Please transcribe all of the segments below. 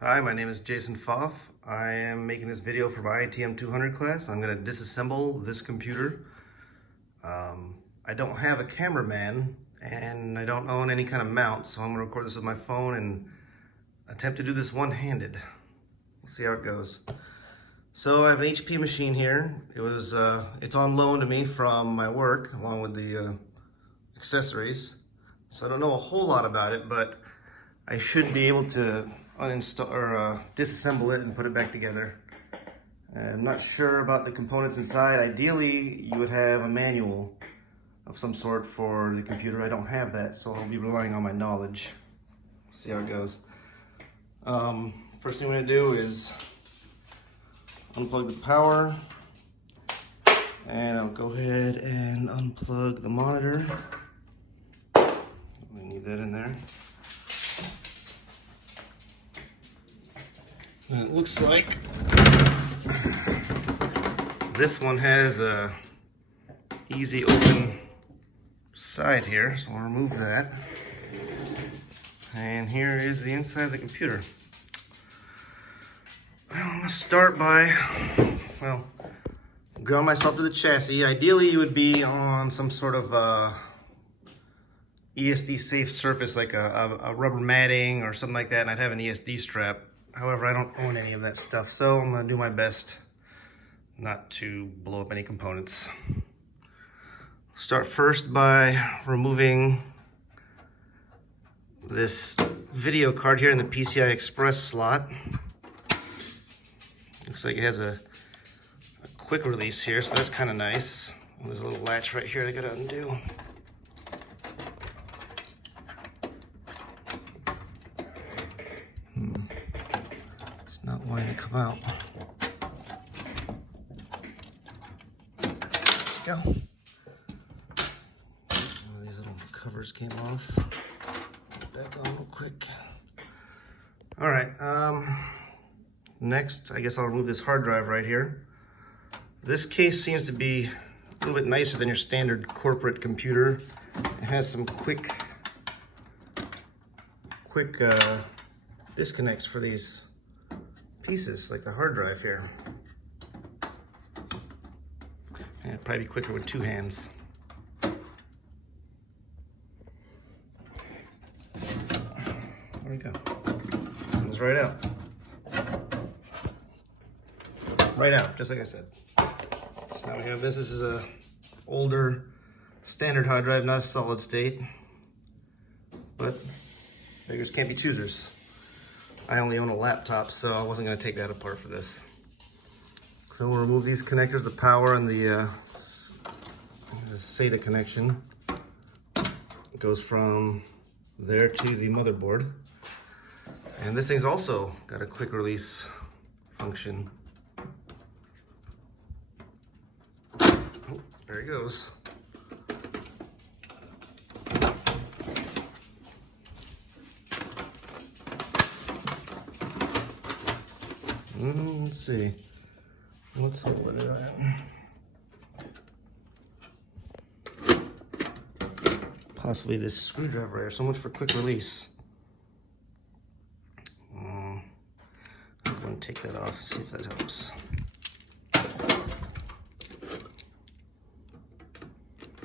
Hi, my name is Jason Pfaff. I am making this video for my ITM 200 class. I'm going to disassemble this computer. I don't have a cameraman and I don't own any kind of mount, so I'm going to record this with my phone and attempt to do this one-handed. We'll see how it goes. So I have an HP machine here. It's on loan to me from my work along with the accessories. So I don't know a whole lot about it, but I should be able to uninstall or disassemble it and put it back together. I'm not sure about the components inside. Ideally, you would have a manual of some sort for the computer. I don't have that, so I'll be relying on my knowledge. See how it goes. First thing I'm going to do is unplug the power, and I'll go ahead and unplug the monitor. We need that in there. And it looks like this one has a easy open side here, so I'll remove that. And here is the inside of the computer. Well, I'm gonna start by, ground myself to the chassis. Ideally, you would be on some sort of ESD safe surface, like a rubber matting or something like that, and I'd have an ESD strap. However, I don't own any of that stuff, so I'm gonna do my best not to blow up any components. Start first by removing this video card here in the PCI Express slot. Looks like it has a quick release here, so that's kind of nice. There's a little latch right here I gotta undo. It's not wanting to come out. There we go. One of these little covers came off. Put that on real quick. All right. Next, I guess I'll remove this hard drive right here. This case seems to be a little bit nicer than your standard corporate computer. It has some quick disconnects for these pieces, like the hard drive here. And it'd probably be quicker with two hands. There we go. Comes right out. Right out, just like I said. So now we have this. This is a older standard hard drive, not a solid state. But beggars can't be choosers. I only own a laptop, so I wasn't going to take that apart for this. So we'll remove these connectors, the power and the SATA connection. It goes from there to the motherboard. And this thing's also got a quick release function. Oh, there it goes. Let's see. Let's hold it at. Possibly this screwdriver here. So much for quick release. I'm going to take that off, see if that helps.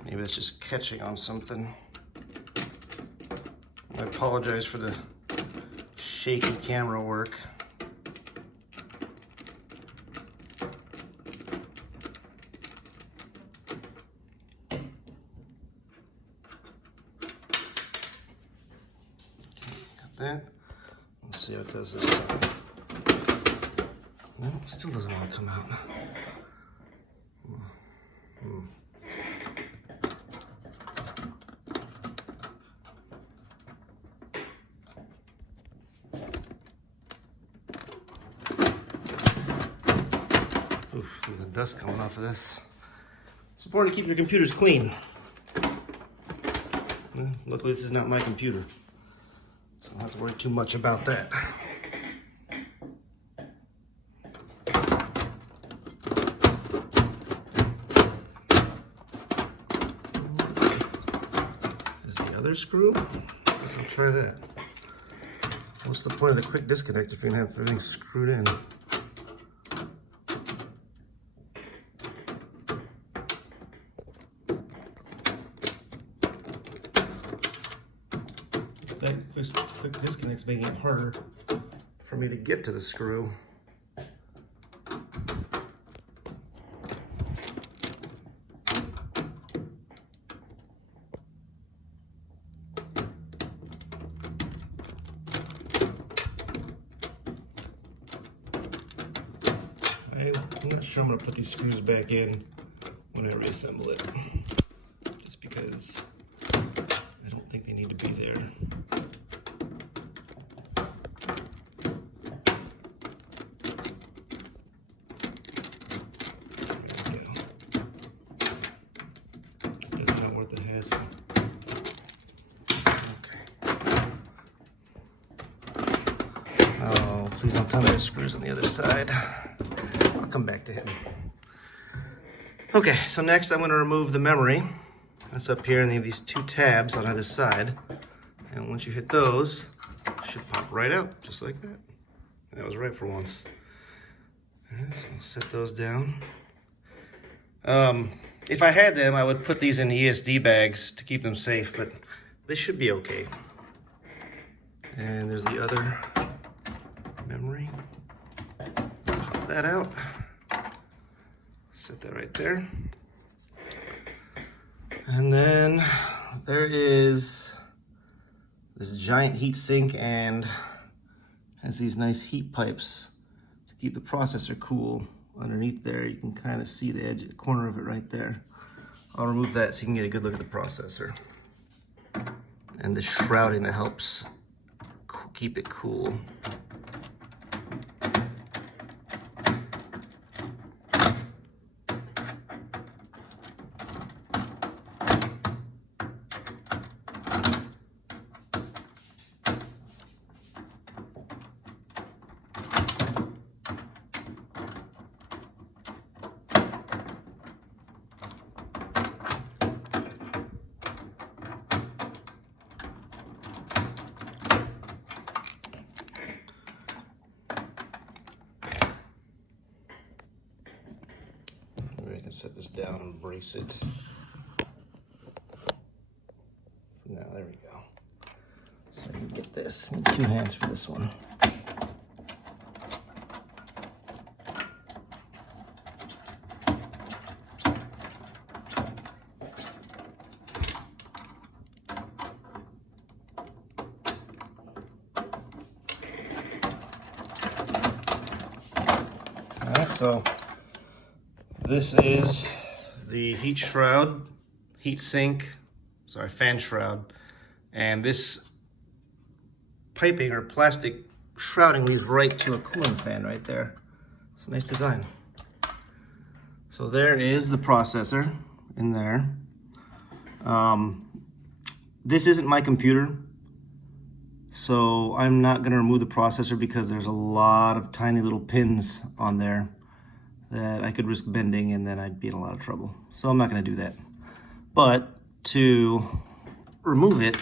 Maybe it's just catching on something. I apologize for the shaky camera work. That. Let's see how it does this time. No, still doesn't want to come out. Oof, the dust coming off of this. It's important to keep your computers clean. Luckily, this is not my computer, so I don't have to worry too much about that. Is the other screw? Let's try that. What's the point of the quick disconnect if you're gonna have everything screwed in? That quick disconnect's making it harder for me to get to the screw. I'm not sure I'm going to put these screws back in when I reassemble it, just because I don't think they need to be there. There we go. It's not worth the hassle. Okay. Oh, please don't tell me there's screws on the other side. I'll come back to him. Okay, so next I'm going to remove the memory. That's up here, and they have these two tabs on either side. And once you hit those, it should pop right out, just like that. And that was right for once. Alright, so I'll set those down. If I had them, I would put these in ESD bags to keep them safe, but they should be okay. And there's the other memory. Pop that out. Set that right there. And then there is this giant heat sink and has these nice heat pipes to keep the processor cool. Underneath there, you can kind of see the edge, the corner of it right there. I'll remove that so you can get a good look at the processor. And the shrouding that helps keep it cool. I can set this down and brace it. Now, there we go. So I can get this. Need two hands for this one. All right, so this is the heat shroud, heat sink, sorry, fan shroud. And this piping or plastic shrouding leads right to a cooling fan right there. It's a nice design. So there is the processor in there. This isn't my computer, so I'm not gonna remove the processor because there's a lot of tiny little pins on there that I could risk bending and then I'd be in a lot of trouble. So I'm not gonna do that. But to remove it,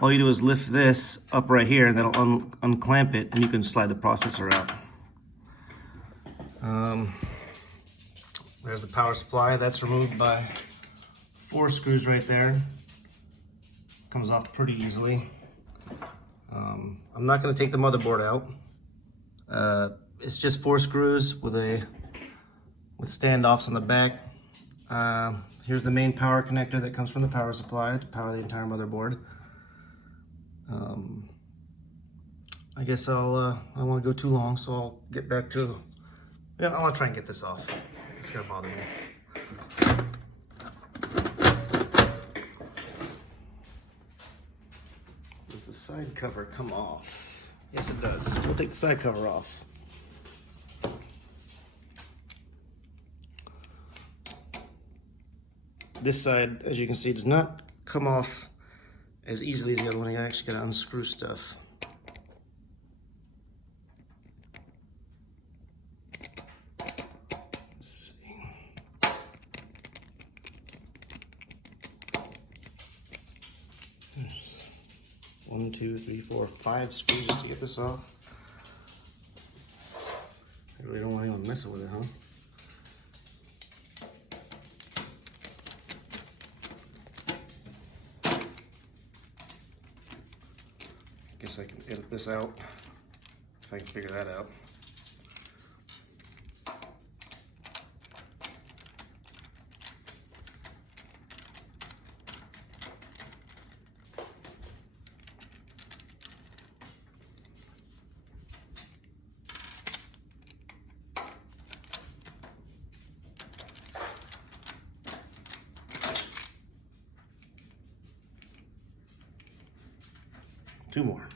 all you do is lift this up right here and that'll unclamp it and you can slide the processor out. There's the power supply. That's removed by 4 screws right there. Comes off pretty easily. I'm not gonna take the motherboard out. It's just 4 screws with standoffs on the back. Here's the main power connector that comes from the power supply to power the entire motherboard. I guess I don't want to go too long, so I'll get back to, yeah, I want to try and get this off. It's gonna bother me. Does the side cover come off? Yes, it does. We'll take the side cover off. This side, as you can see, does not come off as easily as the other one. You actually gotta unscrew stuff. Let's see. There's 1, 2, 3, 4, 5 screws just to get this off. I really don't want anyone messing with it, huh? Guess I can edit this out if I can figure that out. Two more.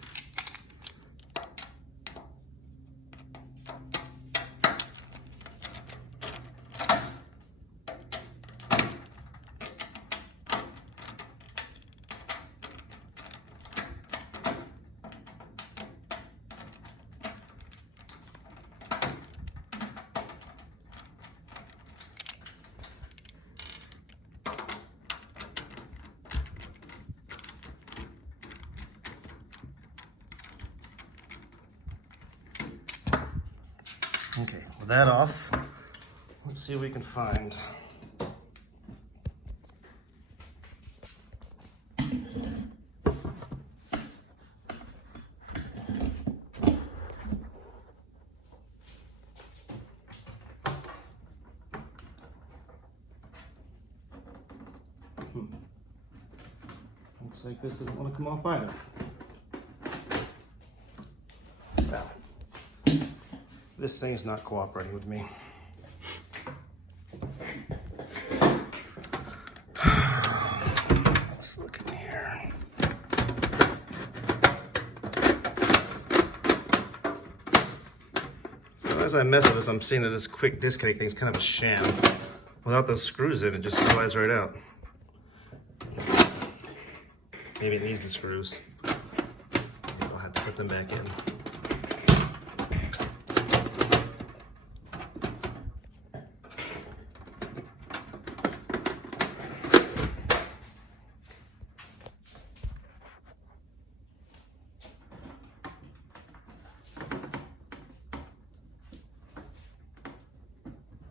Okay, with that off, let's see what we can find. Looks like this doesn't want to come off either. Well, this thing is not cooperating with me. Let's look in here. So as I mess with this, I'm seeing that this quick disconnect thing is kind of a sham. Without those screws in, it just slides right out. Maybe it needs the screws. I'll have to put them back in.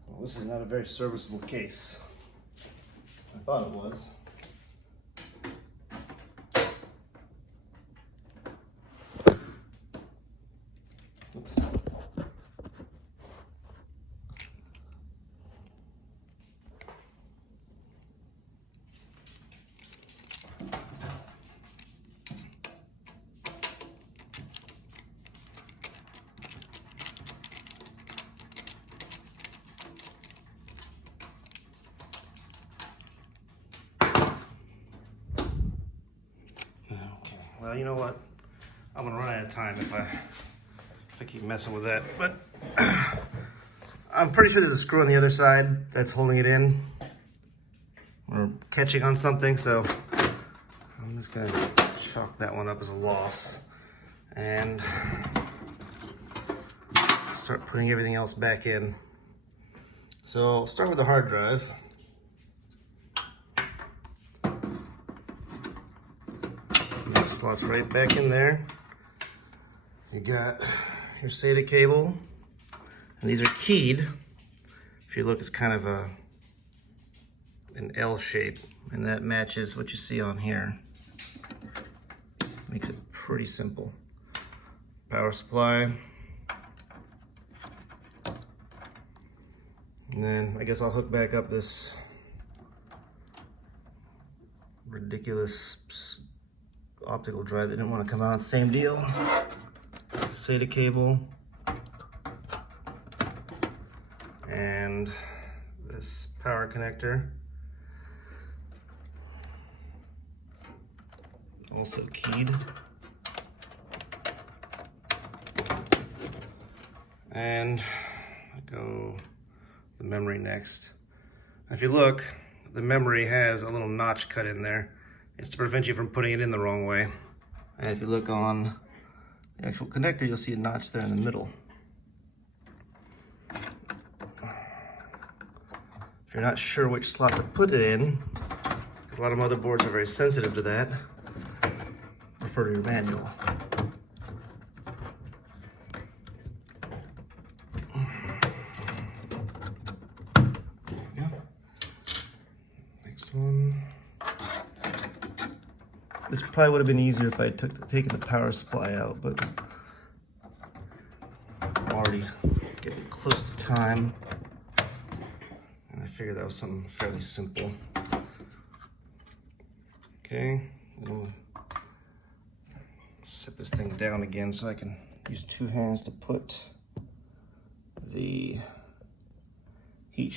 Well, this is not a very serviceable case. I thought it was. Oops. Okay, well, you know what? I'm gonna run out of time if I keep messing with that, but I'm pretty sure there's a screw on the other side that's holding it in or catching on something, so I'm just gonna chalk that one up as a loss and start putting everything else back in. So I'll start with the hard drive. That slots right back in there. You got your SATA cable, and these are keyed. If you look, it's kind of an L shape, and that matches what you see on here. Makes it pretty simple. Power supply. And then I guess I'll hook back up this ridiculous optical drive that didn't want to come out. Same deal. SATA cable. And this power connector. Also keyed. And I go the memory next. If you look, the memory has a little notch cut in there. It's to prevent you from putting it in the wrong way. And if you look on the actual connector, you'll see a notch there in the middle. If you're not sure which slot to put it in, because a lot of motherboards are very sensitive to that, prefer your manual. Yeah. Next one. This probably would have been easier if I had taken the power supply out, but I'm already getting close to time. And I figured that was something fairly simple. Okay, I'm gonna set this thing down again so I can use two hands to put the heat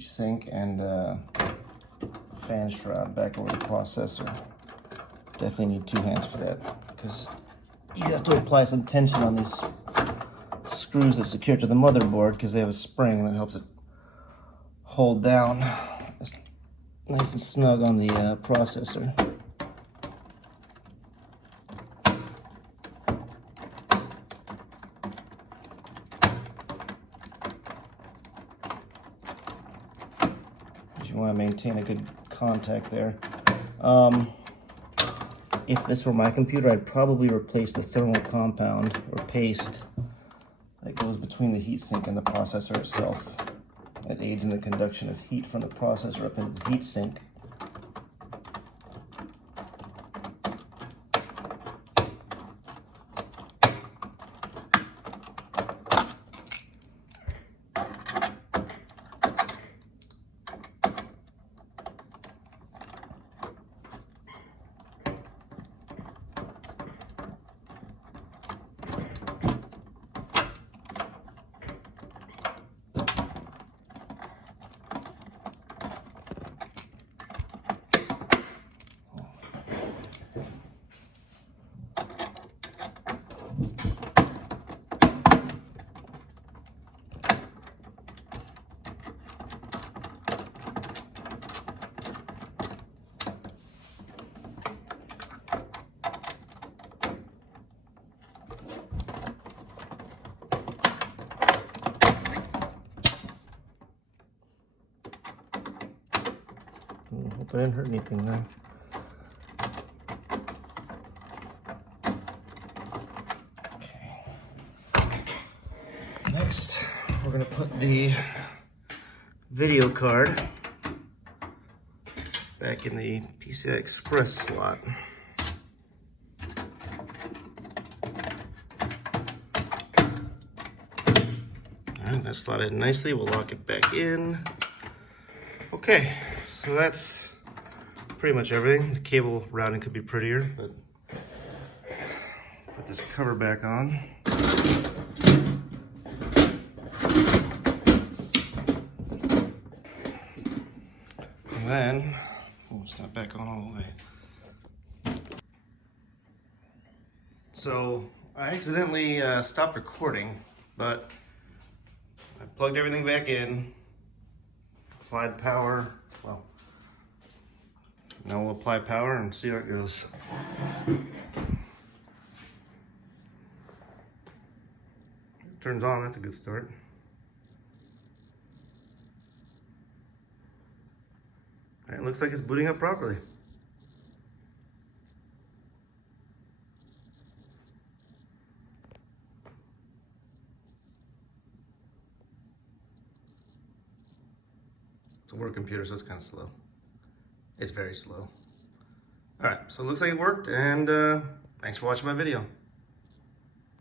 sink and fan shroud back over the processor. Definitely need two hands for that because you have to apply some tension on these screws that secure to the motherboard because they have a spring and it helps it hold down. It's nice and snug on the processor. You want to maintain a good contact there. If this were my computer, I'd probably replace the thermal compound or paste that goes between the heatsink and the processor itself. It aids in the conduction of heat from the processor up into the heatsink. Hope I didn't hurt anything there. Okay. Next, we're going to put the video card back in the PCI Express slot. Alright, that's slotted nicely. We'll lock it back in. Okay, so that's pretty much everything. The cable routing could be prettier, but put this cover back on. And then, oh, it's not back on all the way. So I accidentally stopped recording, but I plugged everything back in, applied power. Well, now we'll apply power and see how it goes. It turns on, that's a good start. It looks like it's booting up properly. It's a work computer, so it's kind of slow. It's very slow. All right, so it looks like it worked, and thanks for watching my video.